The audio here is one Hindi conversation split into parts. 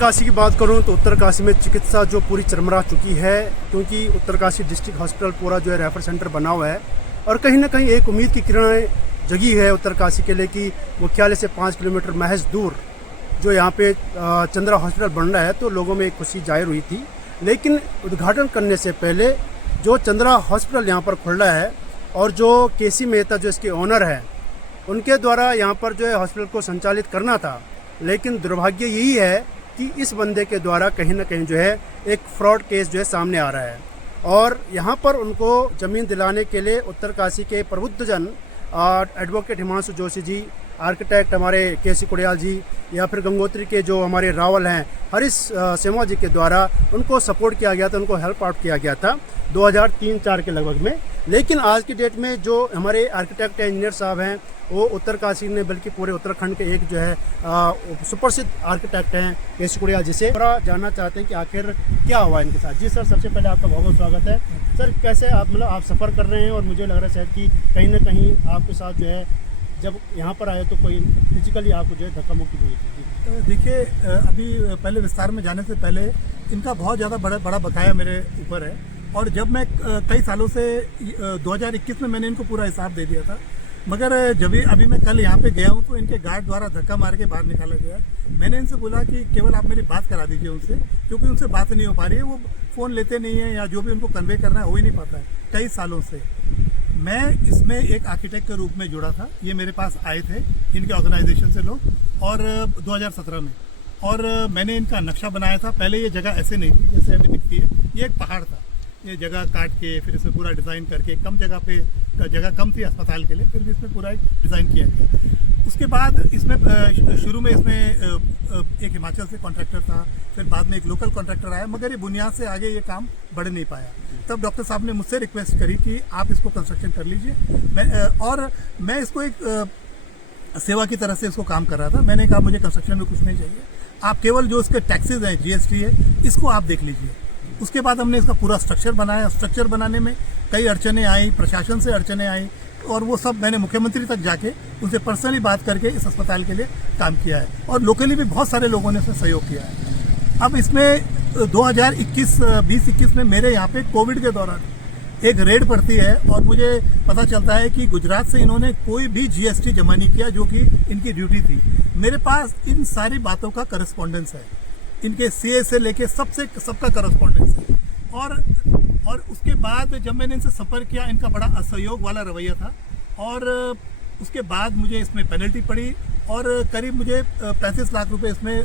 उत्तरकाशी की बात करूं तो उत्तरकाशी में चिकित्सा जो पूरी चरमरा चुकी है, क्योंकि उत्तरकाशी डिस्ट्रिक्ट हॉस्पिटल पूरा जो है रेफर सेंटर बना हुआ है और कहीं ना कहीं एक उम्मीद की किरणें जगी है उत्तरकाशी के लिए कि मुख्यालय से 5 किलोमीटर महज दूर जो यहाँ पे चंद्रा हॉस्पिटल बन रहा है, तो लोगों में एक खुशी जाहिर हुई थी। लेकिन उद्घाटन करने से पहले जो चंद्रा हॉस्पिटल यहाँ पर खुल रहा है और जो केसी मेहता जो इसके ओनर है, उनके द्वारा यहाँ पर जो है हॉस्पिटल को संचालित करना था। लेकिन दुर्भाग्य यही है कि इस बंदे के द्वारा कहीं ना कहीं जो है एक फ्रॉड केस जो है सामने आ रहा है और यहाँ पर उनको ज़मीन दिलाने के लिए उत्तरकाशी के प्रबुद्धजन एडवोकेट हिमांशु जोशी जी, आर्किटेक्ट हमारे केसी कुड़ियाल जी, या फिर गंगोत्री के जो हमारे रावल हैं हरीश सेमा जी के द्वारा उनको सपोर्ट किया गया था, उनको हेल्प आउट किया गया था 2003-04 के लगभग में। लेकिन आज की डेट में जो हमारे आर्किटेक्ट इंजीनियर साहब हैं वो उत्तरकाशी ने बल्कि पूरे उत्तराखंड के एक जो है सुप्रसिद्ध आर्किटेक्ट हैं केसी कुड़ियाल जी से थोड़ा जानना चाहते हैं कि आखिर क्या हुआ इनके साथ। जी सर, सबसे पहले आपका बहुत बहुत स्वागत है। सर, कैसे आप सफ़र कर रहे हैं और मुझे लग रहा है शायद कि कहीं ना कहीं आपके साथ जो है जब यहाँ पर आए तो कोई फिजिकली आपको जो है धक्का मुक्की हुई थी? देखिए, अभी पहले विस्तार में जाने से पहले इनका बहुत ज़्यादा बड़ा बकाया मेरे ऊपर है और जब मैं कई सालों से 2021 में मैंने इनको पूरा हिसाब दे दिया था, मगर जब अभी मैं कल यहाँ पे गया हूँ तो इनके गार्ड द्वारा धक्का मार के बाहर निकाला गया। मैंने इनसे बोला कि केवल आप मेरी बात करा दीजिए उनसे, क्योंकि उनसे बात नहीं हो पा रही है, वो फ़ोन लेते नहीं है या जो भी उनको कन्वे करना है हो ही नहीं पाता है कई सालों से। मैं इसमें एक आर्किटेक्ट के रूप में जुड़ा था, ये मेरे पास आए थे इनके ऑर्गेनाइजेशन से लोग, और 2017 में, और मैंने इनका नक्शा बनाया था। पहले ये जगह ऐसे नहीं थी जैसे अभी दिखती है, ये एक पहाड़ था। ये जगह काट के फिर इसमें पूरा डिज़ाइन करके, कम जगह पे जगह कम थी अस्पताल के लिए, फिर भी इसमें पूरा एक डिज़ाइन किया गया। उसके बाद इसमें शुरू में इसमें एक हिमाचल से कॉन्ट्रैक्टर था, फिर बाद में एक लोकल कॉन्ट्रैक्टर आया, मगर ये बुनियाद से आगे ये काम बढ़ नहीं पाया। तब डॉक्टर साहब ने मुझसे रिक्वेस्ट करी कि आप इसको कंस्ट्रक्शन कर लीजिए, और मैं इसको एक सेवा की तरह से इसको काम कर रहा था। मैंने कहा मुझे कंस्ट्रक्शन में कुछ नहीं चाहिए, आप केवल जो इसके टैक्सेज हैं, जीएसटी है, इसको आप देख लीजिए। उसके बाद हमने इसका पूरा स्ट्रक्चर बनाया। स्ट्रक्चर बनाने में कई अड़चने आई, प्रशासन से अड़चने आई, और वो सब मैंने मुख्यमंत्री तक जाके उनसे पर्सनली बात करके इस अस्पताल के लिए काम किया है, और लोकली भी बहुत सारे लोगों ने इसमें सहयोग किया है। अब इसमें 2020-21 में मेरे यहाँ पे कोविड के दौरान एक रेड पड़ती है और मुझे पता चलता है कि गुजरात से इन्होंने कोई भी जीएसटी जमा नहीं किया, जो कि इनकी ड्यूटी थी। मेरे पास इन सारी बातों का करस्पॉन्डेंस है, इनके सीए से लेके सबका करस्पॉन्डेंस है। और उसके बाद जब मैंने इनसे संपर्क किया, इनका बड़ा असहयोग वाला रवैया था, और उसके बाद मुझे इसमें पेनल्टी पड़ी और करीब मुझे 35 लाख रुपए इसमें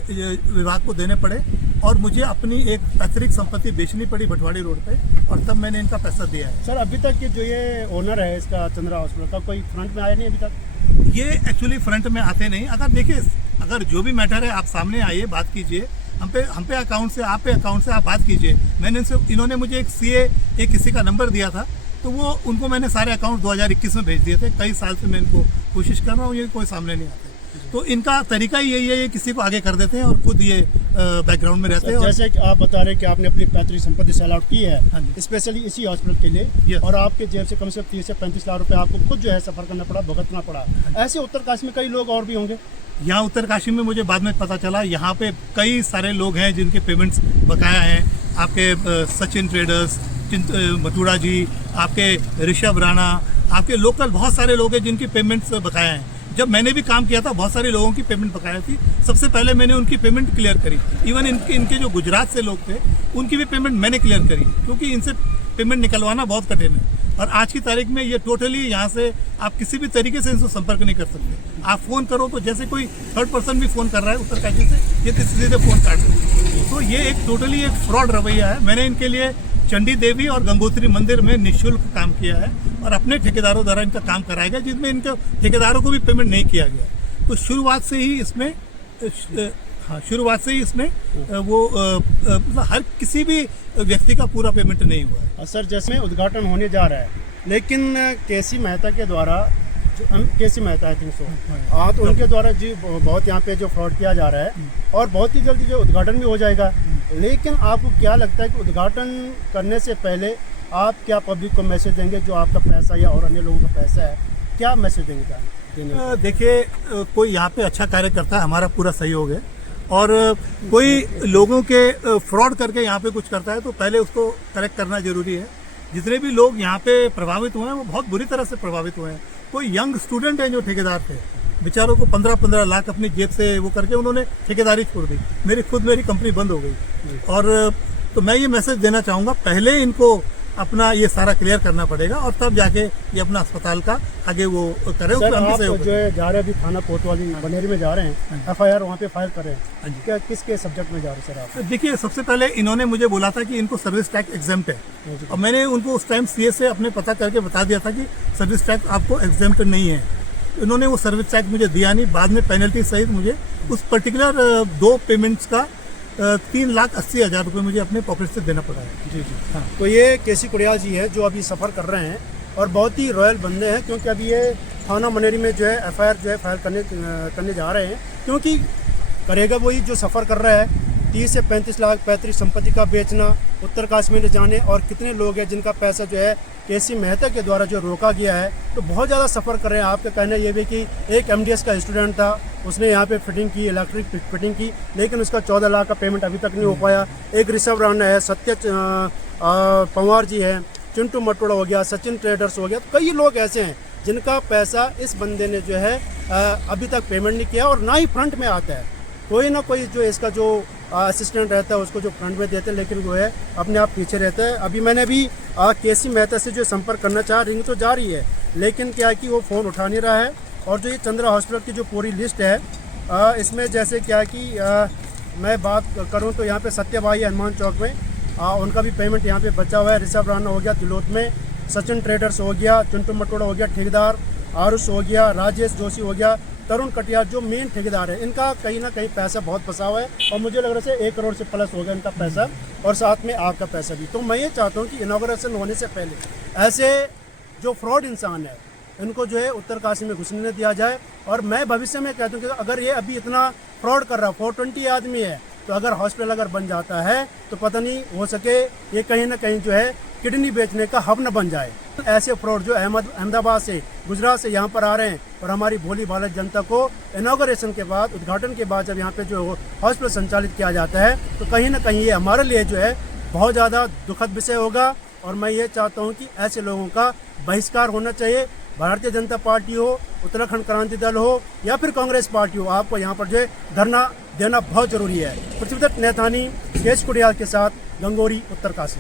विभाग को देने पड़े, और मुझे अपनी एक पैतृक संपत्ति बेचनी पड़ी भटवाड़ी रोड पे, और तब मैंने इनका पैसा दिया है। सर, अभी तक जो ये ओनर है इसका चंद्रा हॉस्पिटल का, कोई फ्रंट में आया नहीं अभी तक? ये एक्चुअली फ्रंट में आते नहीं। अगर देखिए, अगर जो भी मैटर है आप सामने आइए, बात कीजिए, हम पे अकाउंट से, आप पे अकाउंट से आप बात कीजिए। इन्होंने मुझे एक सीए एक किसी का नंबर दिया था, तो वो उनको मैंने सारे अकाउंट 2021 में भेज दिए थे। कई साल से मैं इनको कोशिश कर रहा हूँ, ये कोई सामने नहीं आते। तो इनका तरीका ही यही है, ये किसी को आगे कर देते हैं और खुद ये बैकग्राउंड में रहते हैं। जैसे कि आप बता रहे हैं कि आपने अपनी पैतृक संपत्ति सेल आउट की है स्पेशली इसी हॉस्पिटल के लिए, और आपके जेब से कम से कम 30 से 35 लाख रुपए आपको खुद जो है सफर करना पड़ा, भुगतना पड़ा। ऐसे उत्तरकाशी में कई लोग और भी होंगे। यहाँ उत्तरकाशी में मुझे बाद में पता चला, यहाँ पे कई सारे लोग हैं जिनके पेमेंट्स बकाया हैं। आपके सचिन ट्रेडर्स, मथुरा जी, आपके ऋषभ राणा, आपके लोकल बहुत सारे लोग हैं जिनकी पेमेंट्स बकाया हैं। जब मैंने भी काम किया था, बहुत सारे लोगों की पेमेंट बकाया थी। सबसे पहले मैंने उनकी पेमेंट क्लियर करी। इवन इनके जो गुजरात से लोग थे, उनकी भी पेमेंट मैंने क्लियर करी, क्योंकि इनसे पेमेंट निकलवाना बहुत कठिन है। और आज की तारीख में ये टोटली यहाँ से आप किसी भी तरीके से इनसे संपर्क नहीं कर सकते। आप फ़ोन करो तो जैसे कोई थर्ड पर्सन भी फ़ोन कर रहा है उत्तरकाशी से, ये सीधे फ़ोन काट देते। तो ये एक टोटली एक फ्रॉड रवैया है। मैंने इनके लिए चंडी देवी और गंगोत्री मंदिर में निःशुल्क काम किया है, और अपने ठेकेदारों द्वारा इनका काम कराया गया, जिसमें इनके ठेकेदारों को भी पेमेंट नहीं किया गया। तो शुरुआत से ही इसमें वो हर किसी भी व्यक्ति का पूरा पेमेंट नहीं हुआ है। सर, जैसे उद्घाटन होने जा रहा है, लेकिन केसी मेहता के द्वारा, केसी मेहता आई थिंक सो, तो उनके द्वारा जी बहुत यहाँ पे जो फ्रॉड किया जा रहा है, और बहुत ही जल्दी जो उद्घाटन भी हो जाएगा। लेकिन आपको क्या लगता है कि उद्घाटन करने से पहले आप क्या पब्लिक को मैसेज देंगे, जो आपका पैसा या और अन्य लोगों का पैसा है, क्या मैसेज देंगे? देखिए, कोई यहाँ पे अच्छा कार्य करता है, हमारा पूरा सहयोग है, और कोई लोगों के फ्रॉड करके यहाँ पे कुछ करता है तो पहले उसको करेक्ट करना जरूरी है। जितने भी लोग यहाँ पे प्रभावित हुए हैं वो बहुत बुरी तरह से प्रभावित हुए हैं। कोई यंग स्टूडेंट हैं जो ठेकेदार थे, बेचारों को 15-15 लाख अपनी जेब से वो करके उन्होंने ठेकेदारी छोड़ दी। मेरी कंपनी बंद हो गई। और तो मैं ये मैसेज देना चाहूँगा, पहले इनको अपना ये सारा क्लियर करना पड़ेगा और तब जाके ये अपना अस्पताल का आगे वो करें। सर, आप जो है जा रहे हैं अभी थाना कोतवाली बनेरी में जा रहे हैं, FIR वहाँ पे फाइल कर रहे हैं, क्या किसके सब्जेक्ट में जा रहे हैं सर आप? देखिए, सबसे पहले इन्होंने मुझे बोला था कि इनको सर्विस टैक्स एग्जेम्प्ट है और मैंने उनको उस टाइम CA से अपने पता करके बता दिया था कि सर्विस टैक्स आपको एग्जेम्प्ट नहीं है। इन्होंने वो सर्विस टैक्स मुझे दिया नहीं। बाद में पेनल्टी सहित मुझे उस पर्टिकुलर 2 पेमेंट्स का 3,80,000 रुपये मुझे अपने पॉकेट से देना पड़ा है। जी। हाँ, तो ये केसी कुड़ियाल जी है जो अभी सफ़र कर रहे हैं और बहुत ही रॉयल बंदे हैं, क्योंकि अभी ये थाना मनेरी में जो है FIR जो है फाइल करने जा रहे हैं, क्योंकि करेगा वही जो सफ़र कर रहा है। 30 से 35 लाख पैतृक संपत्ति का बेचना, उत्तरकाशी में जाने, और कितने लोग हैं जिनका पैसा जो है केसी मेहता के द्वारा जो रोका गया है, तो बहुत ज़्यादा सफ़र कर रहे हैं। आपका कहना ये भी कि एक MDS का स्टूडेंट था, उसने यहाँ पे फिटिंग की, इलेक्ट्रिक फिटिंग की, लेकिन उसका 14 लाख का पेमेंट अभी तक नहीं हो पाया। एक ऋषभ राणा है, सत्य पवार जी है, चिंटू मटोड़ा हो गया, सचिन ट्रेडर्स हो गया, तो कई लोग ऐसे हैं जिनका पैसा इस बंदे ने जो है अभी तक पेमेंट नहीं किया और ना ही फ्रंट में आता है। कोई ना कोई जो इसका जो असिस्टेंट रहता है उसको जो फ्रंट में देते हैं, लेकिन वो है अपने आप पीछे रहता है। अभी मैंने भी केसी मेहता से जो संपर्क करना चाहा, रिंग तो जा रही है, लेकिन क्या है कि वो फ़ोन उठा नहीं रहा है। और जो ये चंद्रा हॉस्पिटल की जो पूरी लिस्ट है, इसमें जैसे क्या है कि मैं बात करूं तो यहाँ पे सत्यभाई हनुमान चौक में उनका भी पेमेंट यहाँ पे बचा हुआ है। ऋषभ राणा हो गया तिलोत में, सचिन ट्रेडर्स हो गया, चिंटू मटोड़ा हो गया ठेकेदार, आरुष हो गया, राजेश जोशी हो गया, तरुण कटियार जो मेन ठेकेदार है, इनका कहीं ना कहीं पैसा बहुत फंसा हुआ है और मुझे लग रहा है 1 करोड़ से प्लस हो गया इनका पैसा, और साथ में आग का पैसा भी। तो मैं ये चाहता हूँ कि इनॉग्रेशन होने से पहले ऐसे जो फ्रॉड इंसान है इनको जो है उत्तरकाशी में घुसने दिया जाए। और मैं भविष्य में कहता हूँ कि अगर ये अभी इतना फ्रॉड कर रहा, 420 आदमी है, तो अगर हॉस्पिटल अगर बन जाता है तो पता नहीं हो सके ये कहीं ना कहीं जो है किडनी बेचने का हब न बन जाए। ऐसे फ्रॉड जो अहमदाबाद से, गुजरात से यहाँ पर आ रहे हैं और हमारी भोली भाला जनता को इनॉग्रेशन के बाद, उद्घाटन के बाद जब यहाँ पे जो हॉस्पिटल संचालित किया जाता है तो कहीं ना कहीं ये हमारे लिए जो है बहुत ज़्यादा दुखद विषय होगा। और मैं ये चाहता हूँ कि ऐसे लोगों का बहिष्कार होना चाहिए। भारतीय जनता पार्टी हो, उत्तराखंड क्रांति दल हो या फिर कांग्रेस पार्टी हो, आपको यहाँ पर जो है धरना देना बहुत जरूरी है। पृथ्वीदत्त नैथानी, केसी कुड़ियाल के साथ, गंगोरी, उत्तरकाशी।